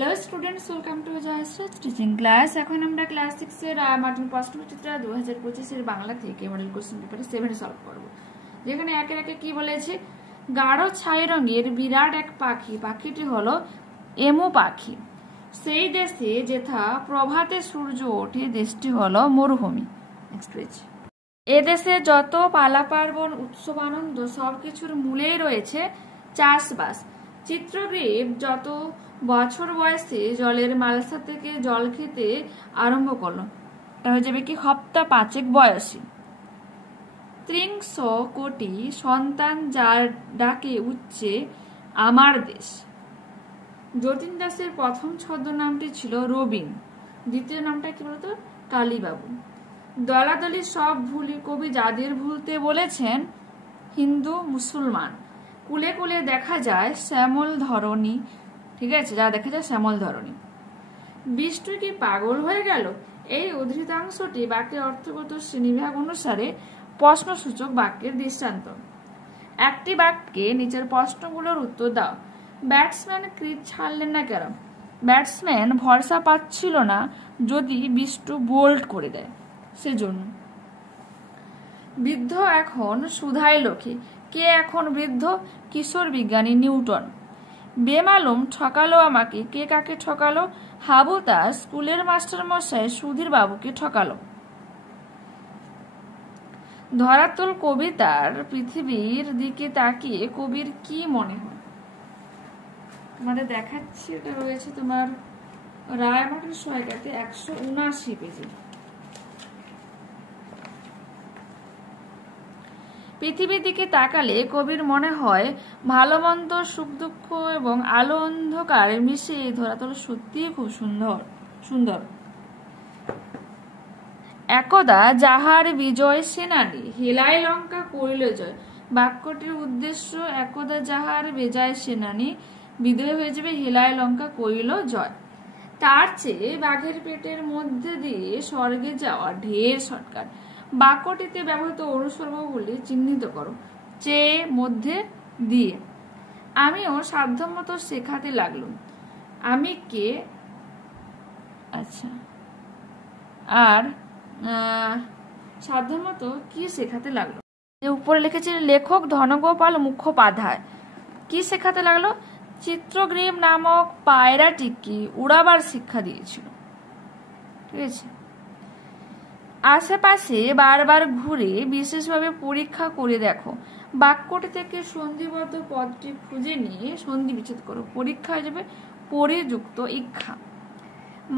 Hello students, welcome to Joyshree teaching class. এখন আমরা class 6 এর মার্টিন প্রশ্নচিত্র 2025 এর বাংলা থেকে মডেল কোশ্চেন পেপার 7 সলভ করব। যেখানে একের একে কি বলেছে, গাঢ় ছাই রঙের বিরাট এক পাখি, পাখিটি হলো এমু পাখি। সেই দেশে যেথা প্রভাতে সূর্য ওঠে, দেশটি হলো মরুভূমি। Next page. এদেশে যত পালা পার্বণ উৎসব আনন্দ সবকিছুর মূলেই রয়েছে চাষবাস। চিত্রগ্রীব যত বছর বয়সে জলের মালসা থেকে জল খেতে আরম্ভ করলো, এটা হয়ে যাবে কি হপ্তা 5 বয়সী। 300 কোটি সন্তান যার ডাকে উঠছে আমার দেশ। যতীন দাসের প্রথম ছদ্মনামটি ছিল রবিন, দ্বিতীয় নামটা কি বলতো কালীবাবু। দলাদলি সব ভুলি কবি যাদের ভুলতে বলেছেন হিন্দু মুসলমান। কুলে কুলে দেখা যায় শ্যামল ধরণী, ঠিক আছে, যা দেখা যায় শ্যামল ধরণী। বিষ্ণু কি পাগল হয়ে গেল? এই উদ্ধৃতাংশটি বাক্যের অর্থগত শ্রেণীবিভাগ অনুসারে প্রশ্নসূচক বাক্যের দৃষ্টান্ত। একটি বাক্যে নিচের প্রশ্নগুলোর উত্তর দাও। ব্যাটসম্যান ক্রিজ ছাড়লেন না কেন? ব্যাটসম্যান ভরসা পাচ্ছিল না যদি বিষ্ণু বোল্ড করে দেয়, সেজন্য। বৃদ্ধ এখন সুধাই লোকে। কে এখন বৃদ্ধ? কিশোর বিজ্ঞানী নিউটন। বেমালুম ঠকালো আমাকে। কে কাকে ঠকালো? হাবু তার স্কুলের মাস্টার মশাই সুধীর বাবুকে ঠকালো। ধরাতল কবিতার পৃথিবীর দিকে তাকিয়ে কবির কি মনে হয়? আমাদের দেখাচ্ছি, এটা রয়েছে তোমার রায়মার্টিন সহায়িকাতে 179 পেজে। পৃথিবীর দিকে তাকালে কবির মনে হয় ভালো মন্দ, সুখ দুঃখ এবং আলো অন্ধকার মিশে এই ধরাতল সত্যিই খুব সুন্দর সুন্দর। একদা যাহার বিজয় সেনানী হেলায় লঙ্কা করিল জয়। বাক্যটির উদ্দেশ্য একদা যাহার বিজয় সেনানী, বিজয় হয়ে যাবে হেলায় লঙ্কা করিল জয়। তার চেয়ে বাঘের পেটের মধ্যে দিয়ে স্বর্গে যাওয়া ঢের শর্টকাট। বাক্যটিতে ব্যবহৃত অনুসর্গগুলি চিহ্নিত করো। চেয়ে, মধ্যে, দিয়ে। আমিও সাধ্যমতো শেখাতে লাগলাম। আমি কে? আচ্ছা, আর সাধ্যমতো কি শেখাতে লাগলো? উপরে লিখেছে লেখক ধনগোপাল মুখোপাধ্যায়। কি শেখাতে লাগলো? চিত্রগ্রীব নামক পায়রাটিকে উড়াবার শিক্ষা দিয়েছিল, ঠিক আছে। আশেপাশে বারবার ঘুরে বিশেষভাবে পরীক্ষা করে দেখো। বাক্যটি থেকে সন্ধিবদ্ধ পদটি খুঁজে নিয়ে সন্ধি বিচ্ছেদ করো। পরীক্ষা হয়ে যাবে পরিযুক্ত ইচ্ছা।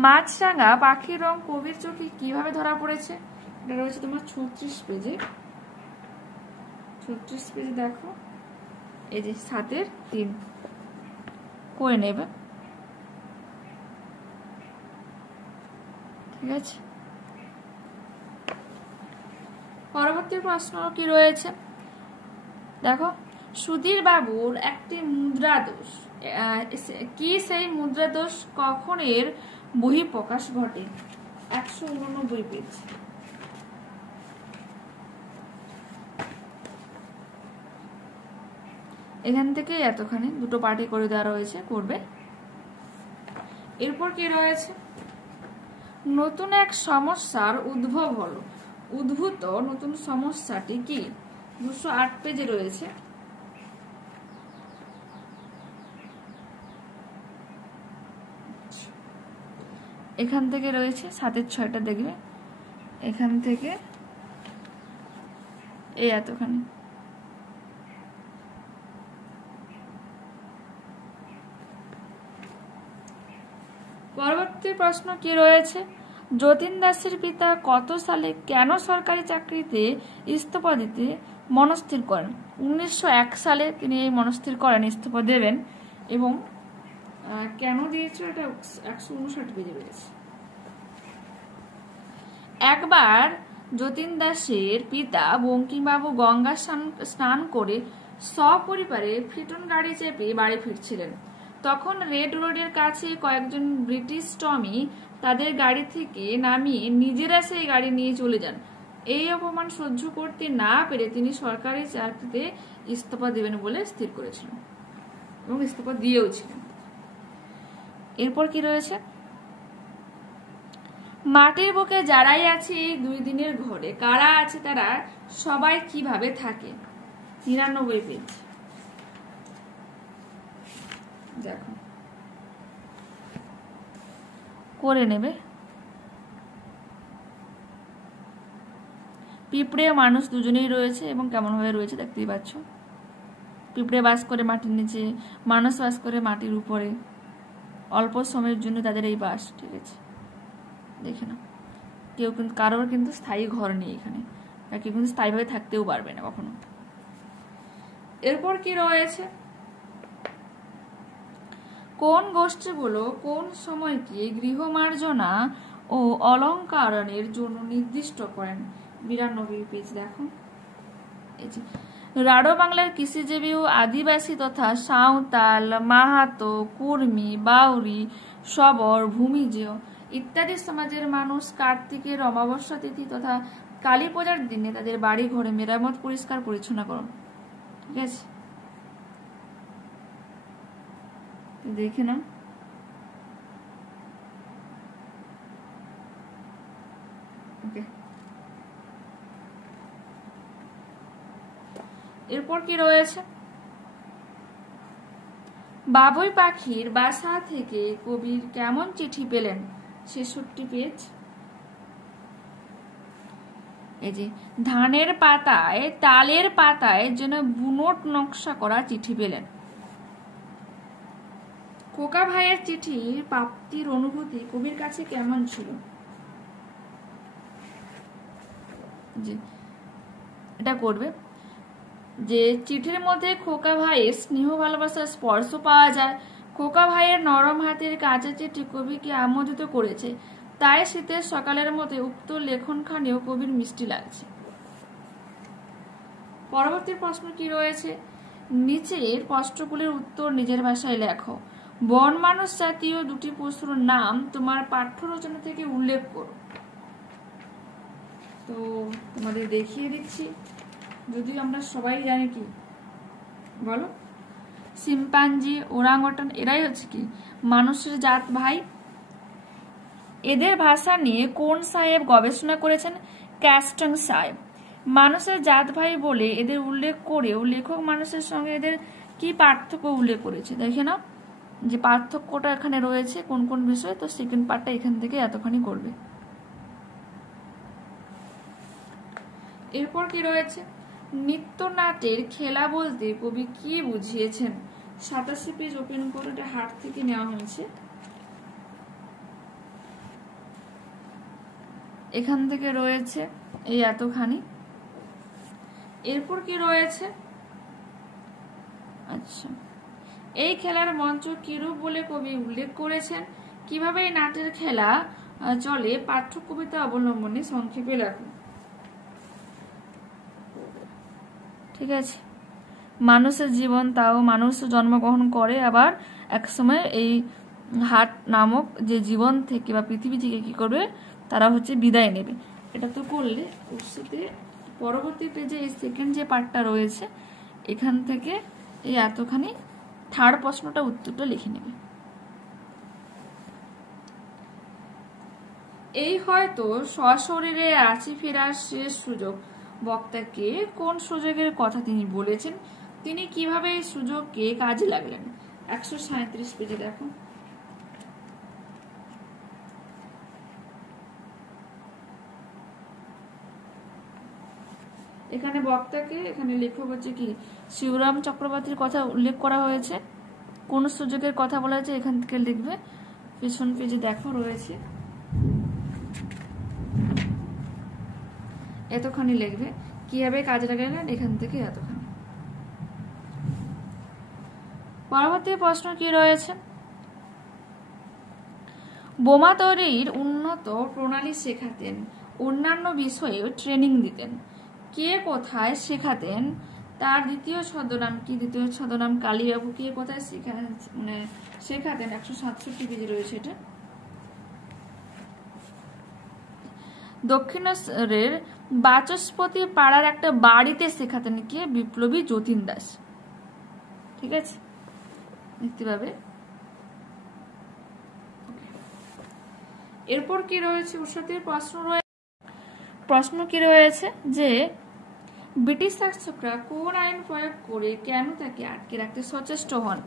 মাছরাঙা পাখির রং কবির চোখে কিভাবে ধরা পড়েছে? এটা রয়েছে তোমার 36 পেজে। 36 পেজে দেখো, এই যে 7-3 করে নেবে, ঠিক আছে। পরবর্তী প্রশ্ন কি রয়েছে দেখো। সুধীর বাবুর একটি মুদ্রা দোষ, কি সেই মুদ্রা দোষ? কখন এর বহিঃপ্রকাশ ঘটে? 189 পেজ। এখান থেকে এতখানি দুটো পার্টি করে দেওয়া রয়েছে, করবে। এরপর কি রয়েছে? নতুন এক সমস্যার উদ্ভব হলো। উদ্ভূত নতুন সমস্যাটি কি? 208 পেজে রয়েছে। এখান থেকে রয়েছে 7-6টা, দেখবে এখান থেকে এই এতখানি। পরবর্তী প্রশ্ন কি রয়েছে? যতীন দাসের পিতা কত সালে কেন সরকারি চাকরিতে ইস্তফা দিতে মনস্থির করেন? 1901 সালে তিনি এই মনস্থির করেন ইস্তফা দেবেন, এবং কেন দিয়েছিল এটা 159 পেজে রয়েছে। একবার যতীন দাসের পিতা বঙ্কিমবাবু গঙ্গা স্নান করে সপরিবারে ফিটন গাড়ি চেপে বাড়ি ফিরছিলেন। তখন রেড রোডের কাছে কয়েকজন ব্রিটিশ টমি তাদের গাড়ি থেকে নামিয়ে নিজেরা সেই গাড়ি নিয়ে চলে যান। এই অপমান সহ্য করতে না পেরে তিনি সরকারি চাকরিতে ইস্তফা দেবেন বলে স্থির করেছিলেন এবং ইস্তফা দিয়েও ছিলেন। এরপর কি রয়েছে, মাটির বুকে যারাই আছে এই 2 দিনের ঘরে, কারা আছে তারা সবাই কিভাবে থাকে। 99 পেজ দেখো, করে নেবে। পিঁপড়ে মানুষ দুজনেই রয়েছে এবং কেমন ভাবে রয়েছে দেখতেই পাচ্ছ। পিঁপড়ে বাস করে মাটির নিচে, মানুষ বাস করে মাটির উপরে, অল্প সময়ের জন্য তাদের এই বাস। ঠিক আছে, দেখে না, কেউ কিন্তু কারোর কিন্তু স্থায়ী ঘর নেই এখানে, কেউ কিন্তু স্থায়ীভাবে থাকতেও পারবে না কখনো। এরপর কি রয়েছে, কোন গোষ্ঠীগুলো কোন সময়কে গৃহমার্জনা ও অলঙ্কারণের জন্য নির্দিষ্ট করেন। 92 পেজ দেখো। এই যে রাঢ় বাংলার কৃষিজীবী ও আদিবাসী তথা সাঁওতাল, মাহাতো, কুর্মি, বাউরি, শবর, ভূমিজ ইত্যাদি সমাজের মানুষ কার্তিকের অমাবস্যা তিথি তথা কালী পূজার দিনে তাদের বাড়ি ঘরে মেরামত, পরিষ্কার পরিচ্ছন্ন করুন। ঠিক আছে, দেখে না। ওকে, এরপর কি রয়েছে, বাবুই পাখির বাসা থেকে কবির কেমন চিঠি পেলেন। 66 পেজ। এই যে ধানের পাতায়, তালের পাতায় যেন বুনোট নকশা করা চিঠি পেলেন। খোকা ভাইয়ের চিঠির প্রাপ্তির অনুভূতি কবির কাছে কেমন ছিল। যে এটা করবে যে চিঠির মধ্যে খোকা ভাইয়ের স্নেহ ভালোবাসার স্পর্শ পাওয়া যায়। খোকা ভাইয়ের নরম হাতের কাঁচা চিঠি কবিকে আমোদিত করেছে, তাই শীতের সকালের মধ্যে উক্ত লেখনখানিও কবির মিষ্টি লাগছে। পরবর্তী প্রশ্ন কি রয়েছে, নিচের প্রশ্নগুলির উত্তর নিজের ভাষায় লেখো। বন মানুষ জাতীয় 2টি পশুর নাম তোমার পাঠ্য রচনা থেকে উল্লেখ করো। তো তোমাদের দেখিয়ে দিচ্ছি, যদিও আমরা সবাই জানি কি বলো, শিম্পাঞ্জি, ওরাংওটান, এরাই হচ্ছে কি মানুষের জাত ভাই। এদের ভাষা নিয়ে কোন সাহেব গবেষণা করেছেন। ক্যাস্টং সাহেব। মানুষের জাত ভাই বলে এদের উল্লেখ করেও লেখক মানুষের সঙ্গে এদের কি পার্থক্য উল্লেখ করেছে। দেখে না যে পার্থক্যটা এখানে রয়েছে কোন কোন বিষয়। তো সেকেন্ড পার্টটা এখান থেকে এতখানি করবে। এরপর কি রয়েছে, নৃত্যনাট্যের খেলা বলতে কবি কি বুঝিয়েছেন। 87 পেজ ওপেন করে, এটা হাট থেকে নেওয়া হয়েছে। এখান থেকে রয়েছে এই এতখানি। এরপর কি রয়েছে, আচ্ছা, এই খেলার মঞ্চ কিরূপ বলে কবি উল্লেখ করেছেন। কিভাবে এই নাটের খেলা চলে পাঠ্য কবিতা অবলম্বনে সংক্ষেপে লেখো। ঠিক আছে, মানুষের জীবন, তাও মানুষ জন্মগ্রহণ করে, আবার একসময় এই হাট নামক যে জীবন থেকে বা পৃথিবী থেকে কি করবে, তারা হচ্ছে বিদায় নেবে। এটা তো করলে উৎসতে পরবর্তী পেজে এই সেকেন্ড যে পার্টটা রয়েছে এখান থেকে এই এতখানি থার্ড প্রশ্নটা উত্তরটা লিখে নেবে। এই হয়তো সশরীরে রাঁচি ফেরার শেষ সুযোগ। বক্তাকে কোন সুযোগের কথা তিনি বলেছেন, তিনি কিভাবে এই সুযোগকে কাজে লাগলেন। 137 পেজে দেখো। এখানে বক্তাকে, এখানে লেখক হচ্ছে কি শিবরাম চক্রবর্তীর কথা উল্লেখ করা হয়েছে। কোন সুযোগের কথা বলা হয়েছে এখান থেকে লিখবে। পেছন পেজে দেখো রয়েছে, এতখানি লিখবে। কিভাবে কাজে লাগালেন এখান থেকে এতখানি। পরবর্তী প্রশ্ন কি রয়েছে, বোমা তৈরির উন্নত প্রণালী শেখাতেন, অন্যান্য বিষয়ে ট্রেনিং দিতেন। কে কোথায় শেখাতেন, তার দ্বিতীয় ছদ্মনাম কি। দ্বিতীয় ছদ্মনাম কালীবাবু। কে কোথায় শেখাতেন 167 পেজে রয়েছে এটা। দক্ষিণেশ্বরের বাচস্পতি পাড়ার একটা বাড়িতে শেখাতেন কে, বিপ্লবী যতীন দাস। ঠিক আছে, দেখতে পাবে। এরপর কি রয়েছে ওর সাথে প্রশ্ন কি রয়েছে যে ব্রিটিশ শাসকরা কোন আইন প্রয়োগ করে কেন তাকে আটকে রাখতে সচেষ্ট হন?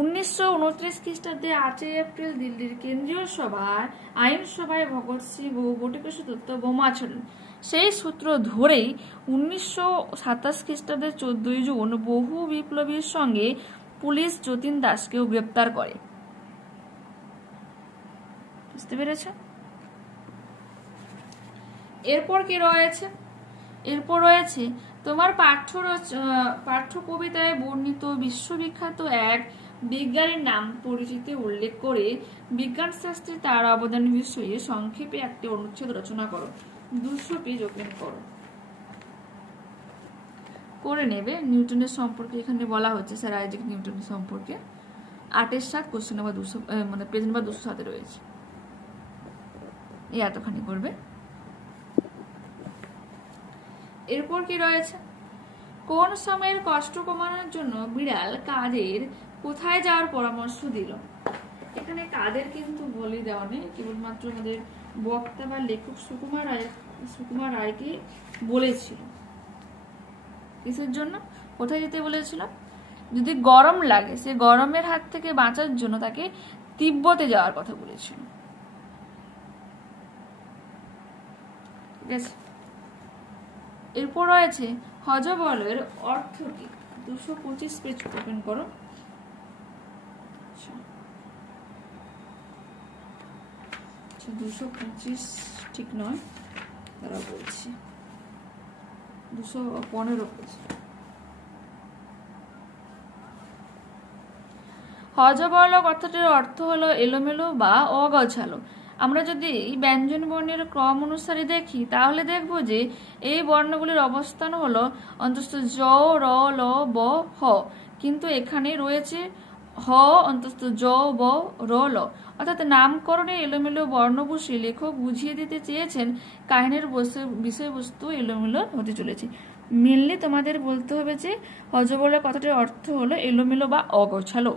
1929 খ্রিস্টাব্দে 8 এপ্রিল দিল্লির কেন্দ্রীয় সভায় আইনসভায় ভগৎ সিং ও বটুকেশ্বর দত্ত বোমা ছোড়েন। সেই সূত্র ধরেই 1927 খ্রিস্টাব্দের 14 জুন বহু বিপ্লবীর সঙ্গে পুলিশ যতীন দাসকেও গ্রেপ্তার করে। বুঝতে পেরেছে? এরপর কি রয়েছে? এরপর রয়েছে তোমার পাঠ্য কবিতায় বর্ণিত বিশ্ববিখ্যাত এক বিজ্ঞানীর নাম পরিচিতি উল্লেখ করে বিজ্ঞান শাস্ত্রে তার অবদান বিষয়ে সংক্ষেপে একটি অনুচ্ছেদ রচনা করো। 200 পেজ ওপেন করো, করে নেবে। নিউটনের সম্পর্কে এখানে বলা হচ্ছে, স্যার আইজাক নিউটনের সম্পর্কে। 8-7 কোশ্চেন নাম্বার 200 মানে পেজ নাম্বার 207 রয়েছে। এই এতখানি করবে। এরপর কি রয়েছে? কোন সময়ের কষ্ট কমানোর জন্য বিড়াল কাদের কোথায় যাওয়ার পরামর্শ দিল? এখানে কাদের কিন্তু বলে দেওয়া নেই, কেবলমাত্র আমাদের বক্তা বা লেখক সুকুমার রায়কে বলেছিল। কিসের জন্য কোথায় যেতে বলেছিল? যদি গরম লাগে, সে গরমের হাত থেকে বাঁচার জন্য তাকে তিব্বতে যাওয়ার কথা বলেছিল। ঠিক আছে। এরপর রয়েছে হযবলের অর্থ কি? 225 পেজ ওপেন করো। 225 ঠিক নয়, তারা বলছি 215 পেজ। হযবল কথাটির অর্থ হলো এলোমেলো বা অগোছালো। আমরা যদি ব্যঞ্জন বর্ণের ক্রম অনুসারে দেখি তাহলে দেখব যে এই বর্ণগুলির অবস্থান হলো অন্তস্থ জ, র, ল, ব, হ, কিন্তু এখানে রয়েছে হ অন্তস্থ জ, ব, র, ল। অর্থাৎ নামকরণে এলোমেলো বর্ণ বসে লেখক বুঝিয়ে দিতে চেয়েছেন কাহিনীর বিষয়বস্তু এলোমেলো হতে চলেছে। মেনলি তোমাদের বলতে হবে যে হযবলের কথাটির অর্থ হলো এলোমেলো বা অগোছালো।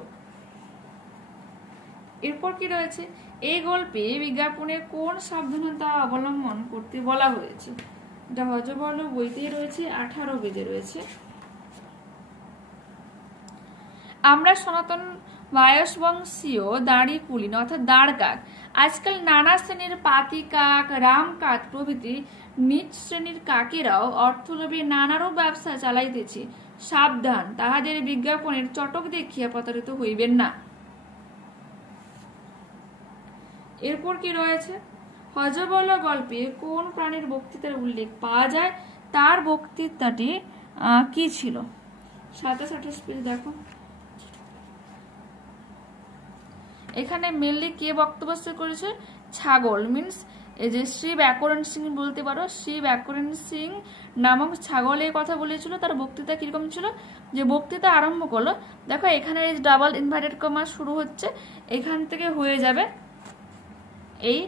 এরপর কি রয়েছে? এই গল্পে বিজ্ঞাপনে কোন সাবধানতা অবলম্বন করতে বলা হয়েছে? এটা হযবল বইতে রয়েছে, 18 পেজে রয়েছে। আমরা সনাতন বায়সবংশীয় দাঁড়ি কুলিন অর্থাৎ দাঁড় কাক আজকাল নানা শ্রেণীর পাতি কাক, রাম কাক প্রভৃতি নিজ শ্রেণীর কাকেরাও অর্থলোভে নানারূপ ব্যবসা চালাইতেছে। সাবধান, তাহাদের বিজ্ঞাপনের চটক দেখিয়া প্রতারিত হইবেন না। এরপর কি রয়েছে? হযবল গল্পে কোন প্রাণীর বক্তৃতার উল্লেখ পাওয়া যায়? তার বক্তৃতাটি কি ছিল? 27-28 পেজ দেখো। এখানে মেনলি কে বক্তব্য করেছে? ছাগল, মিনস এই যে শ্রী ব্যাকরণ সিং বলতে পারো। শ্রী ব্যাকরণ সিং নামক ছাগলের কথা বলেছিল। তার বক্তৃতা কিরকম ছিল? যে বক্তৃতা আরম্ভ করলো, দেখো এখানে ডাবল ইনভার্টেড কমা শুরু হচ্ছে, এখান থেকে হয়ে যাবে এই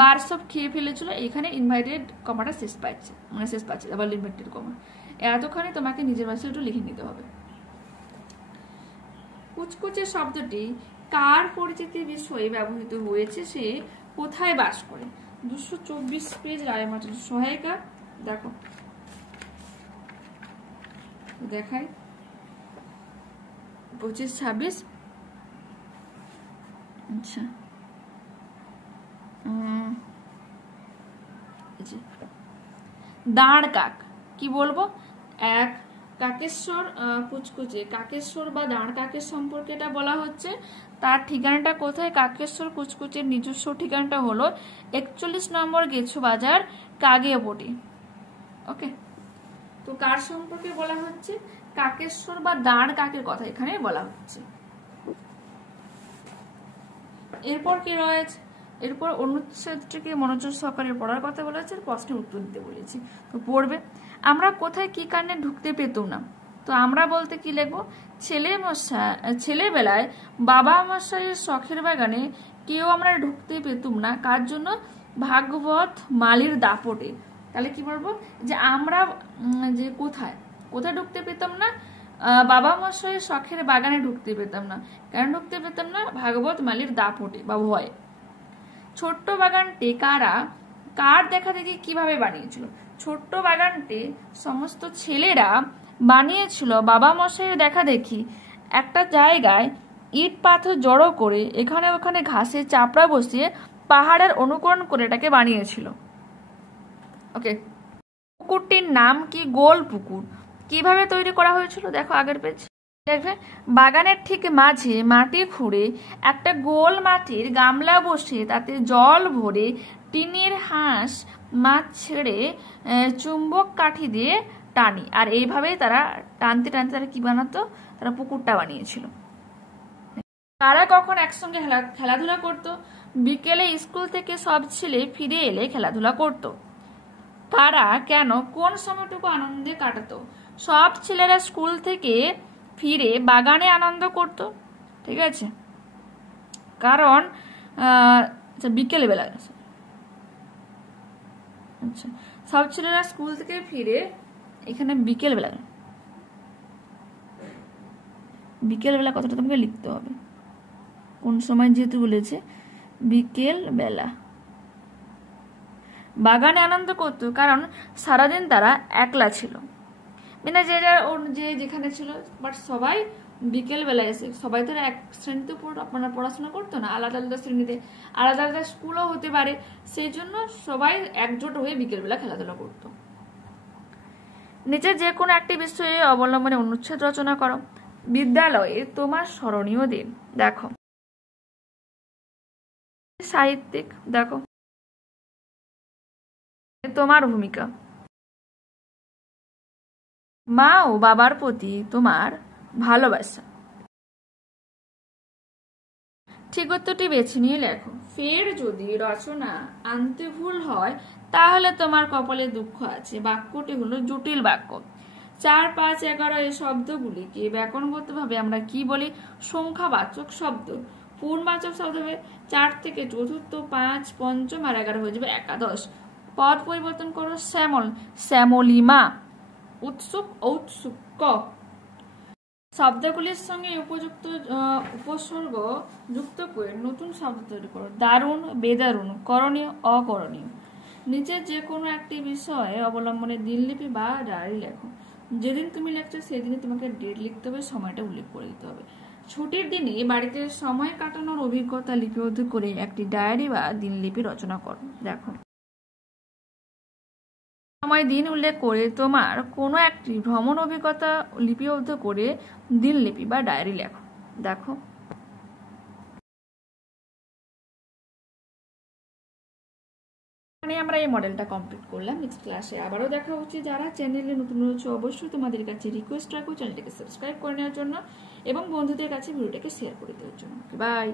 বার সব খেয়ে ফেলেছিল, এখানে ইনভার্টেড কমাটা শেষ পাচ্ছে ডাবল ইনভার্টেড কমা। এতখানি তোমাকে নিজের ভাষায় একটু লিখে নিতে হবে। কুচকুচে শব্দটি কার পরিচিতি বিষয়ে ব্যবহৃত হয়েছে? সে কোথায় বাস করে? 224 পেজ রায়মার্টিন সহায়িকা। দেখো দেখাই 25-26। আচ্ছা, দাঁড় কাক কি বলবো? এক কাকেশ্বর কুচকুচে, কাকেশ্বর বা দাঁড় কাকের সম্পর্কে এটা বলা হচ্ছে। তার ঠিকানাটা কোথায়? কাকেশ্বর কুচকুচের নিজস্ব ঠিকানাটা হলো 41 নম্বর গেছু বাজার, কাগিয়াপটি। ওকে, তো কার সম্পর্কে বলা হচ্ছে? কাকেশ্বর বা দাঁড় কাকের কথা এখানে বলা হচ্ছে। এরপর কি রয়েছে? এরপর অনুচ্ছেদটিকে মনোযোগ সহকারে পড়ার কথা বলেছে, প্রশ্নের উত্তর দিতে বলেছি, তো পড়বে। আমরা কোথায় কি কারণে ঢুকতে পেতাম না? তো আমরা বলতে কি লিখবো? ছেলেবেলায় বাবা মশাইয়ের শখের বাগানে কেউ আমরা ঢুকতে পেতুম না। কার জন্য? ভাগবত মালির দাপটে। তাহলে কি বলবো? যে আমরা যে কোথায় ঢুকতে পেতাম না? বাবা মশাইয়ের শখের বাগানে ঢুকতে পেতাম না। কেন ঢুকতে পেতাম না? ভাগবত মালির দাপটে বা ভয়ে। ছোট্ট বাগানটি কার দেখা দেখি কিভাবে বানিয়েছিল? ছোট্ট বাগানটি সমস্ত ছেলেরা বানিয়েছিল বাবা মশাইয়ের দেখা দেখি। একটা জায়গায় ইট পাথর জড়ো করে এখানে ওখানে ঘাসে চাপড়া বসিয়ে পাহাড়ের অনুকরণ করে এটাকে বানিয়েছিল। ওকে, পুকুরটির নাম কি? গোল পুকুর। কিভাবে তৈরি করা হয়েছিল? দেখো আগের পেজ। দেখবে বাগানের ঠিক মাঝে মাটি খুঁড়ে একটা গোল মাটির গামলা বসিয়ে তাতে জল ভরে টিনের হাঁস মাছ ছেড়ে চুম্বক কাঠি দিয়ে টানি, আর এইভাবেই তারা টানতে টানতে তারা কি বানাতো? তারা পুকুরটা বানিয়েছিল। কারা কখন একসঙ্গে খেলাধুলা করতো? বিকেলে স্কুল থেকে সব ছেলে ফিরে এলে খেলাধুলা করতো। কারা কেন কোন সময়টুকু আনন্দে কাটাতো? সব ছেলেরা স্কুল থেকে ফিরে বাগানে আনন্দ করত, ঠিক আছে, কারণ বিকেল বেলা। আচ্ছা, সব ছেলেরা স্কুল থেকে ফিরে এখানে বিকেল বেলা কথাটা তোমাকে লিখতে হবে কোন সময়, যেহেতু বলেছে বিকেল বেলা বাগানে আনন্দ করতো, কারণ সারাদিন তারা একলা ছিল, মানে যে যেখানে ছিল, বাট সবাই বিকেল বেলায় এসে, সবাই তো এক শ্রেণীতে আপনারা পড়াশোনা করতো না, আলাদা আলাদা শ্রেণীতে, আলাদা আলাদা স্কুলও হতে পারে, সেই জন্য সবাই একজোট হয়ে বিকেল বেলা খেলাধুলা করতো। নিচে যে কোনো একটি বিষয়ে অবলম্বনে অনুচ্ছেদ রচনা করো। বিদ্যালয়ে তোমার স্মরণীয় দিন। দেখো সাহিত্যিক, দেখো তোমার ভূমিকা, মা ও বাবার প্রতি তোমার ভালোবাসা। ঠিক উত্তরটি বেছে নিয়ে লেখো। ফের যদি রচনা আনতে ভুল হয় তাহলে তোমার কপালে দুঃখ আছে। বাক্যটি হলো জটিল বাক্য। 4, 5, 11 এই শব্দগুলিকে ব্যাকরণগতভাবে আমরা কি বলি? সংখ্যাবাচক শব্দ। পূর্ণবাচক শব্দ হবে 4 থেকে চতুর্থ, 5 পঞ্চম, আর 11 হয়ে যাবে একাদশ। পদ পরিবর্তন করো। শ্যামল, শ্যামলিমা। উৎসুক, ঔৎসুক্য। শব্দগুলির সঙ্গে উপযুক্ত উপসর্গ যুক্ত করে নতুন শব্দ তৈরি করো। দারুণ, বেদারুণ, করণীয়, অকরণীয়। নিচের যে কোনো একটি বিষয়ে অবলম্বনে দিনলিপি বা ডায়েরি লেখো। যেদিন তুমি লেখছো সেদিনে তোমাকে ডেট লিখতে হবে, সময়টা উল্লেখ করে দিতে হবে। ছুটির দিনে বাড়িতে সময় কাটানোর অভিজ্ঞতা লিপিবদ্ধ করে একটি ডায়েরি বা দিনলিপি রচনা করো। দেখো সময় দিন উল্লেখ করে তোমার কোনো একটি ভ্রমণ অভিজ্ঞতা লিপিবদ্ধ করে দিনলিপি বা ডায়েরি লেখো। দেখো আমরা এই মডেলটা কমপ্লিট করলাম। নেক্সট ক্লাসে আবারও দেখা হচ্ছে। যারা চ্যানেলে নতুন রয়েছে অবশ্যই তোমাদের কাছে রিকোয়েস্ট রাখো চ্যানেলটিকে সাবস্ক্রাইব করে নেওয়ার জন্য এবং বন্ধুদের কাছে ভিডিওটাকে শেয়ার করে দেওয়ার জন্য। বাই।